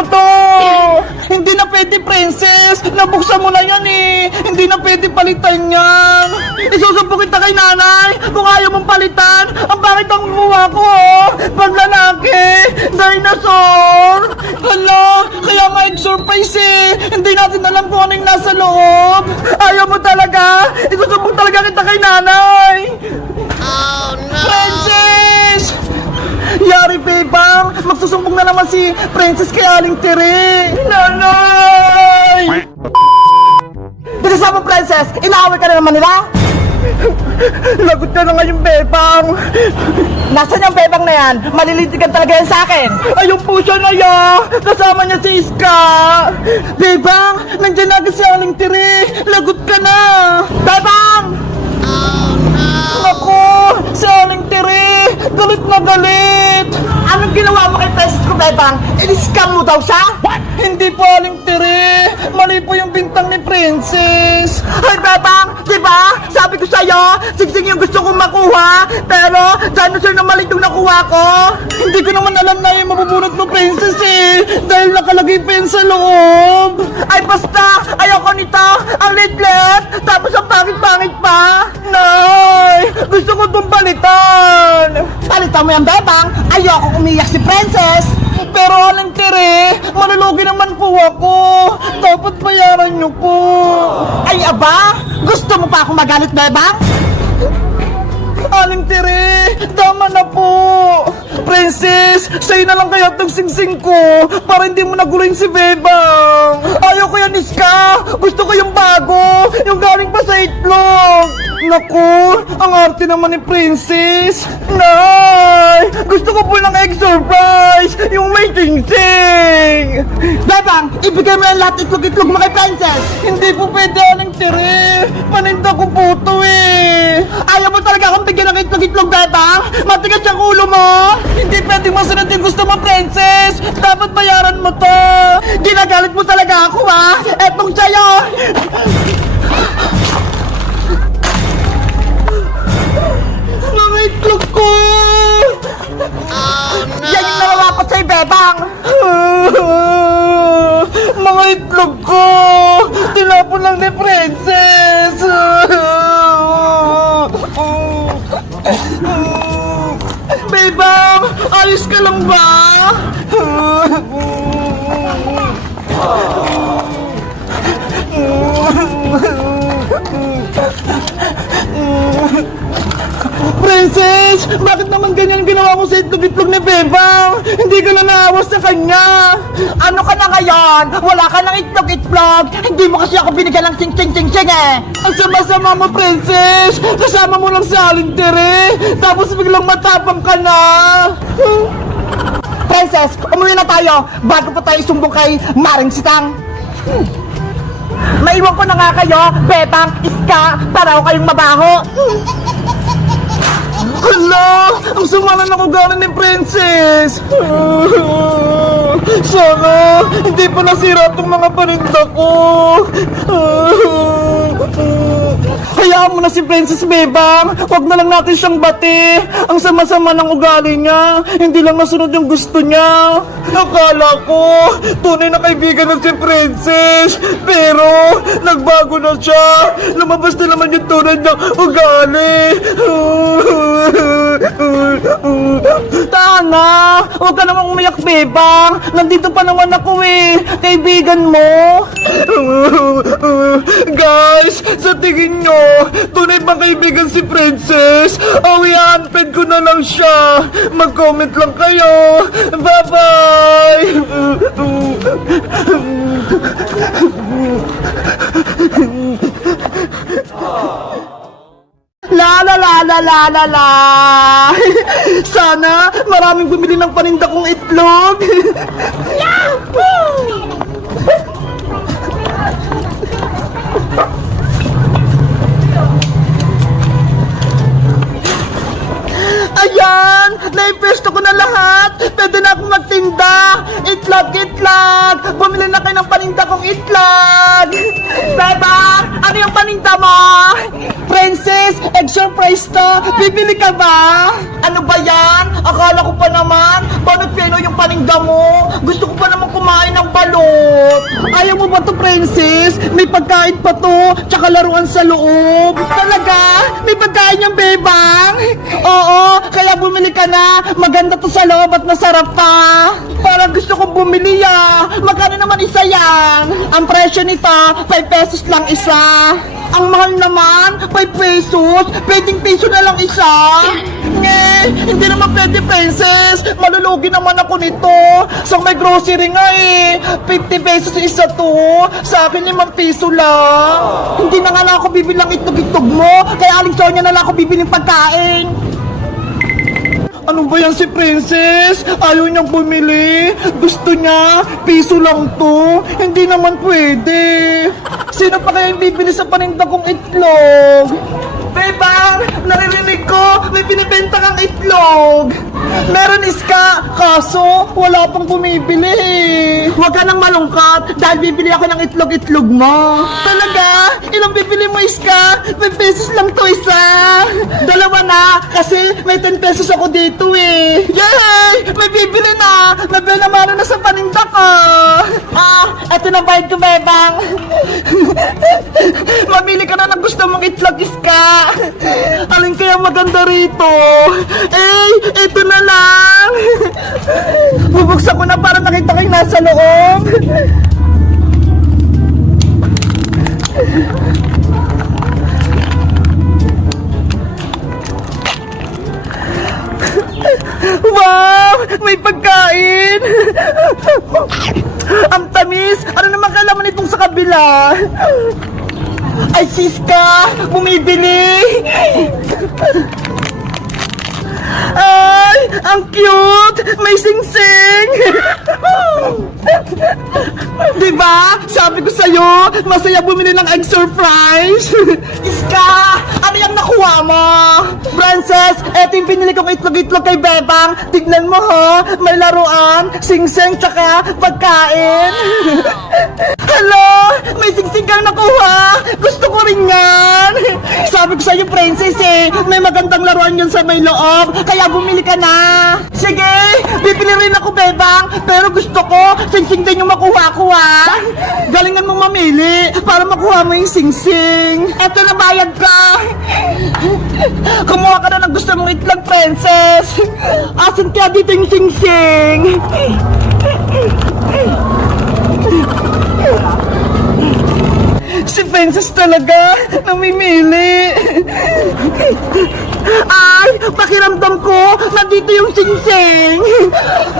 ko to! Hindi na pwede, princess! Nabuksan mo na yan eh! Hindi na pwede palitan yan! Isusumpo kita kay nanay kung ayaw mong palitan! Ang bakit ang gumawa ko oh! Paglalaki! Dinosaur! Hala! Kaya nga surprise eh! Hindi natin alam kung anong nasa loob! Ayaw mo talaga! Isusumpo talaga kita kay nanay! Oh no! Princess! Yari, Bebang! Magsusumbong na naman si Princess kay Aling Tere! Nanay! Bilis mo, Princess! Inaaway ka na naman nila? Lagot ka na ngayon, Bebang! Nasaan yung Bebang na yan? Malilitigan talaga yan sa akin! Ayun po siya na yan! Kasama niya si Iska! Bebang! Nandiyan agad si Aling Tere! Lagot ka na! Bebang! Oh no! Ako! Si Aling Tere! Galit na galit! Anong ginawa mo kay Princess ko, Bebang? In-scam mo daw siya? What? Hindi po, Aling Tere! Mali po yung bintang ni Princess! Ay, Bebang! Diba? Sabi ko sa'yo, sigsing yung gusto kong makuha! Pero, dinosaur na mali yung nakuha ko! Hindi ko naman alam na yung mabubunot mo, Princess eh! Dahil nakalagay pa yun sa loob! Ay, basta! Ayoko nito! Ang lit-lit! Tapos ang pangit-pangit pa! Nay! Gusto ko itong palitan! Palitan mo yan, Bebang! Ayoko umiyak si Princess! Pero Aling Tere, malulugi naman po ako. Dapat bayaran niyo po. Ay aba, gusto mo pa akong magalit, Bebang? Aling Tere, tama na po. Princess, sa'yo na lang kaya itong singsing ko para hindi mo naguluhin si Bebang. Ayaw ko yan, Iska. Gusto ko yung bago, yung galing pa sa itlog. Naku, ang arte naman ni Princess. Nay, gusto ko po ng egg surprise, yung may singsing. Bebang, ibigay mo yung lahat itlog-itlog mo kay Princess. Hindi po pwede, Aling Tere. Paninda ko po to eh. Ayaw mo talaga akong bigyan ng itlog-itlog, Bebang? Matigas yung ulo mo. Hindi pwedeng masunod yung gusto mo, Princess. Dapat bayaran mo to. Ginagalit mo talaga ako, ha? Etong sa'yo. Mga itlog ko! Oh no! Yan yung narawapat sa'yo, Bebang! Mga itlog ko! Tinapon lang ni Princess! Bebang! Ayos ka lang ba? Princess! Bakit naman ganyan ginawa mo sa itlog-itlog ni Bebang? Hindi ka na naawas sa kanya! Ano ka na ngayon? Wala ka ng itlog-itlog! Hindi mo kasi ako binigyan ng sing-sing-sing-sing eh! Ang sama-sama mo, Princess! Kasama mo lang si Aling Tere! Tapos biglang matapang ka na! Princess, umuwi na tayo bago pa tayo sumbong kay Maring Sitang! Maiwan ko na nga kayo, Bebang, Iska, para ako kayong mabaho! Hala! Ang sama na nakugalan ni Princess! Sana hindi pa nasira itong mga paninda ko! Hayaan mo na si Princess, Bebang! Huwag na lang natin siyang bati! Ang sama-sama ng ugali niya! Hindi lang nasunod yung gusto niya! Akala ko, tunay na kaibigan na si Princess! Pero, nagbago na siya! Lumabas na naman yung tunay ng ugali! Tana! Huwag ka namang umiyak, Bebang! Nandito pa naman ako eh! Kaibigan mo! Guys! Sa tingin nyo, tunay bang kaibigan si Princess? Awihan-pen ko na lang siya! Mag-comment lang kayo! Bye-bye! La la la la la la la! Sana maraming bumili ng paninda kong itlog! Yahoo! Ayan! Naipesto ko na lahat! Pwede na akong magtinda! Itlog, itlog! Bumili na kayo ng paninda kong itlog! Beba! Ano yung paninda mo? Princess! Egg surprise to! Bibili ka ba? Ano ba yan? Akala ko pa naman, bakit pino yung paninda mo? Gusto ko pa naman kumain ng mga laruan sa loob. Talaga? May pagkain yung bebang? Oo, kaya bumili ka na. Maganda to sa loob at masarap pa. Parang gusto kong bumili Magkano naman isa yan? Ang presyo nito, 5 pesos lang isa. Ang mahal naman, 5 pesos. Pwedeng piso na lang isa. Hindi naman pwede pesos. Malulugi naman ako nito. Sa may grocery nga 50 pesos isa to. Sa akin 5 piso lang. Hindi na nga lang ako bibilang itlog-itlog mo. Kaya aling Sonia na lang ako bibiling pagkain. Ano ba yan si Princess? Ayaw niyang bumili. Gusto niya, piso lang to. Hindi naman pwede. Sino pa kaya yung bibili sa paninda kong itlog? Bebang, naririnig ko, may binibenta kang itlog. Meron iska, kaso wala pang bumibili. Huwag ka nang malungkot dahil bibili ako ng itlog-itlog mo. Talaga? Ilang bibili mo iska? 5 pesos lang to isa. Dalawa na, kasi may 10 pesos ako dito Yay! May bibili na! May benamano na sa paninda ko. Eto na bayad ko, Bebang. Mamili ka na ng gusto mong itlog iska. Alin kaya maganda rito? Ito na lang. Bubuksan ko na para nakita ko yung nasa loob. Wow! May pagkain! Ang tamis! Ano naman kailangan itong sa kabila? Ay, siska! Bumibili! Ay! Ang cute! May sing-sing! Diba? Sabi ko sa'yo, masaya bumili ng egg surprise! Iska! Ano yung nakuha mo? Princess, eto yung pinili kong itlog-itlog kay Bebang. Tignan mo may laruan, sing-sing, tsaka pagkain. Hello! May sing-sing kang nakuha! Gusto ko rin yan! Sabi ko sa'yo, Princess may magandang laruan yun sa may loob, kaya bumili ka na! Sige! Bibili rin ako, Bebang, pero gusto ko, sing-sing din yung makuha ko Galingan mong mamili para makuha mo yung sing-sing. Eto na bayad ka! Kumuha ka na ng gusto mong itlog, Princess! Asan kaya dito yung sing-sing? Si Princess talaga namimili. Ay, pakiramdam ko, nandito yung sing-sing.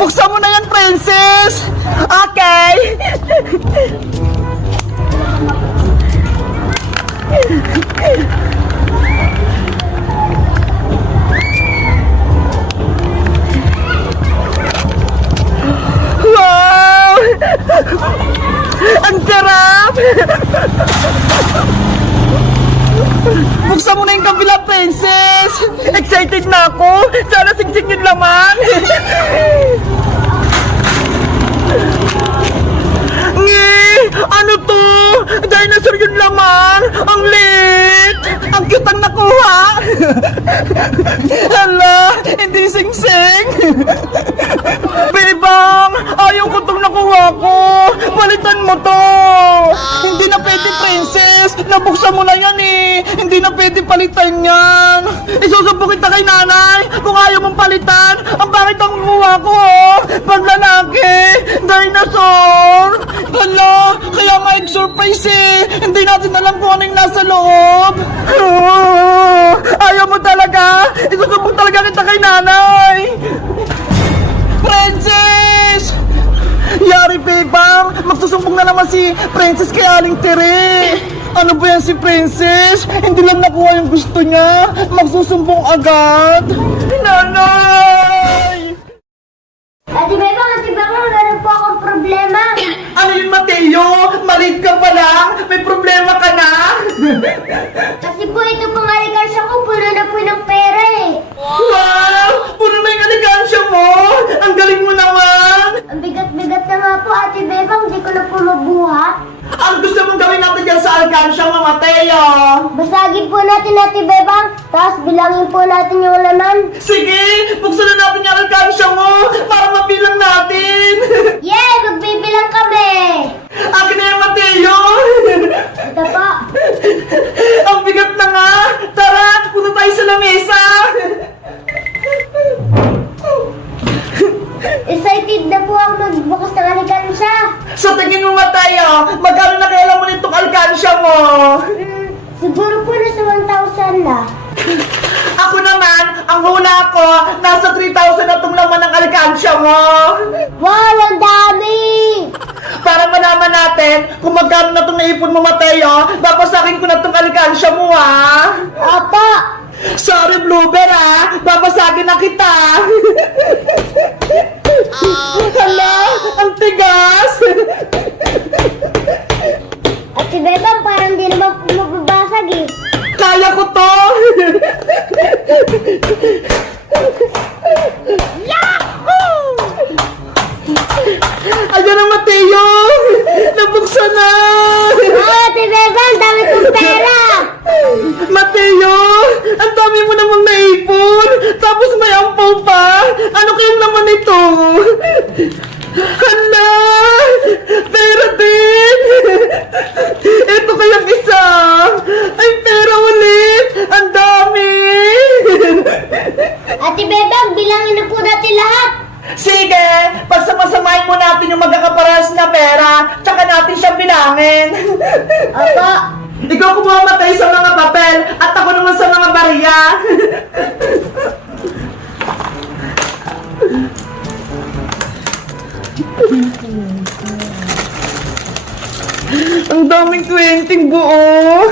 Buksan mo na yan, Princess. Okay. Wow! Ang sarap! Buksan mo na yung kabila, Princess! Excited na ako! Sana singsing yung laman! Ano to? Dinosaur yung laman! Ang lit! Ang cute ang nakuha! Hala! Hindi singsing! Bebang! Ayaw ko itong nakuha ko! Palitan mo to! Hindi na pwede, Princess! Nabuksan mo na yan Hindi na pwede palitan yan! Isusubok kita kay nanay kung ayaw mong palitan! Ang bakit ang kuha ko Paglalaki! Dinosaur! Hala! Kaya nga surprise Hindi natin alam kung ano yung nasa loob! Ayaw mo talaga! Isusubok talaga kita kay nanay! Princess! Yari, Bebang! Magsusumbong na naman si Princess kay Aling Tere! Ano ba yan si Princess? Hindi lang nakuha yung gusto niya! Magsusumbong agad! Nanay! Ate Bebang, meron po akong problema. Ano yun, Mateo? Maliit ka pa lang? May problema ka na? Kasi po ito pong alikansya ko, puno na po ng pera Wow! Puno na yung alikansya mo! Ang galing mo naman! Ang bigat-bigat na nga po, Ate Bebang, di ko na po mabuhat. Ang gusto mong gawin natin dyan sa alikansya mo, Mateo? Basagin po natin, Ate Bebang, tapos bilangin po natin yung laman. Sige! Buksan na natin yung alikansya mo para mabilang natin! Yay! Magbibilang kami! Akin na yung Mateo! Ito po. magbukas ng alikansya. Sa tingin mo, Mateo, magkano na kailan mo nitong alkansya mo? Siguro po nasa 1,000 na. Ako naman, ang hula ko, nasa 3,000 na itong laman ng alkansya mo. Wow, ang dami! Para malaman natin kung magkano na itong naipon mo, Mateo, babasakin ko na itong alkansya mo, ha? Opo! Sorry, Bluebear, ha? Babasagin na kita. Hala, ang tigas. Ate Bebang, parang di naman po mababasag eh. Kaya ko to. Ayan na, Mateo. Nabuksan na. Wow, Ate Bebang, dami kong pera! Mateo, ang dami mo namang naipon. Tapos may ampaw pa. Ano kayang naman ito? Hala! Pera din! Ito kayang isa! Ay, pera ulit! Ang dami! Ate Bebang, bilangin na po natin lahat. Sige! Pagsamasamahin mo natin yung magkakaparehas na pera, tsaka natin siya bilangin. Opo. Ikaw kumuha, Matay, sa mga papel at ako naman sa mga bariya. Ang daming 20 buo.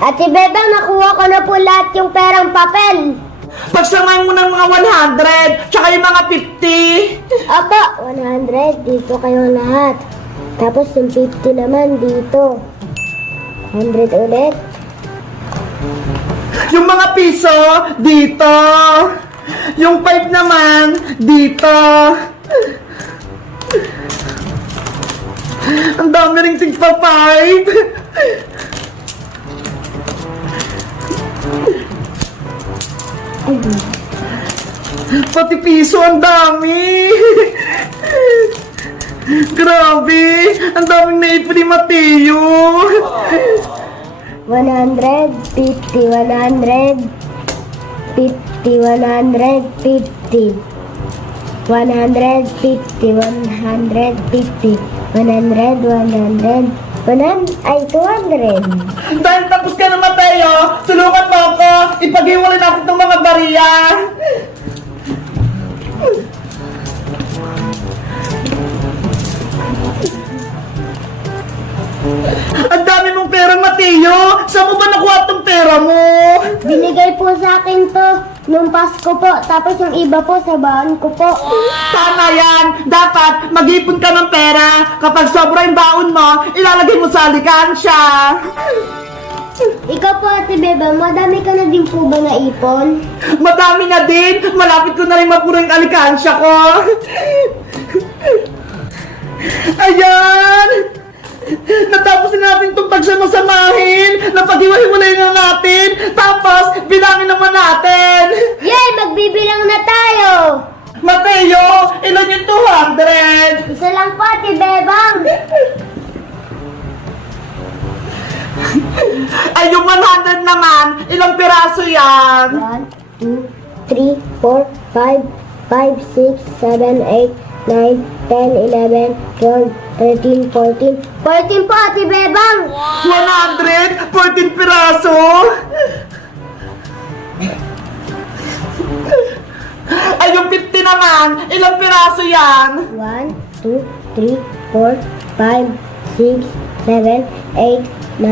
Ate Bebang, nakuha ko na po lahat yung perang papel. Pagsamahin mo ng mga 100, tsaka yung mga 50. Opo, 100. Dito kayo lahat. Tapos yung 50 naman dito. 100 ulit. Yung mga piso, dito. Yung 5 naman, dito. Ang dami ring tigpa 5. Pati piso, ang dami. Grabe, ang daming naipon ni Mateo. 100, 50, 100, 50, 150, 150, 150, 100, 200. Dahil tapos ka na, Mateo, tulungan mo ako. Ipag-iwalay natin itong mga bariya. Ang dami mong pera, Mateo. Saan mo ba nakuha itong pera mo? Binigay po sa akin to nung Pasko po. Tapos yung iba po sa baon ko po. Tama yan. Dapat mag-ipon ka ng pera. Kapag sobra yung baon mo, ilalagay mo sa alikansya. Ikaw po, Ate Bebang, madami ka na din po ba naipon? Madami na din. Malapit ko na rin mapuro yung alikansya ko. Ayan. Natapos na natin itong pagsamasamahin. Napag-iwahiwalay na natin. Tapos, bilangin naman natin. Yay! Magbibilang na tayo! Mateo, ilan yung 200? Isa lang po, Ate Bebang. Ay, yung 100 naman, ilang piraso yan? 1, 2, 3, 4, 5, 6, 7, 8, 9, 10, 11, 12, 13, 14. 14 po, Ate Bebang. 100? 14 piraso? Ay, yung 50 naman, ilang piraso yan? 1, 2, 3, 4, 5, 6, 7, 8, 9,